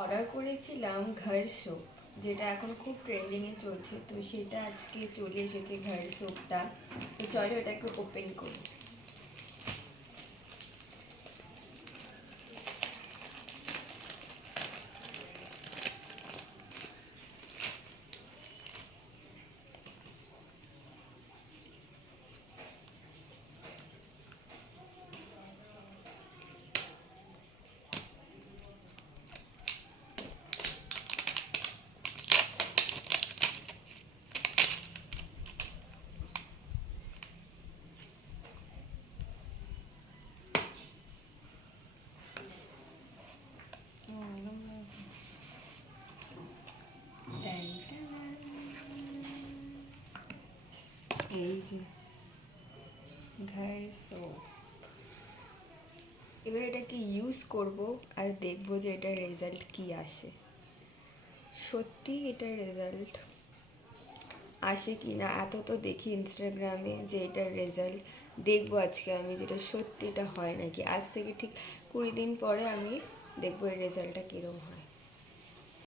Order করেছিলাম ঘর soap, যেটা এখন খুব ট্রেন্ডিংয়ে চলছে। তো সেটা আজকে চলে এসেছে ঘর সোপটা। তো চলো এটাকে ওপেন করি। এই যে ঘর সোপ, এবার এটাকে ইউজ করব আর দেখব যে এটার রেজাল্ট কি আসে। সত্যি এটার রেজাল্ট আসে কি না। এত তো দেখি ইনস্টাগ্রামে যে এটার রেজাল্ট, দেখবো আজকে আমি যেটা সত্যি এটা হয় নাকি। আজ থেকে ঠিক 20 দিন পরে আমি দেখবো এর রেজাল্টটা কীরকম হয়।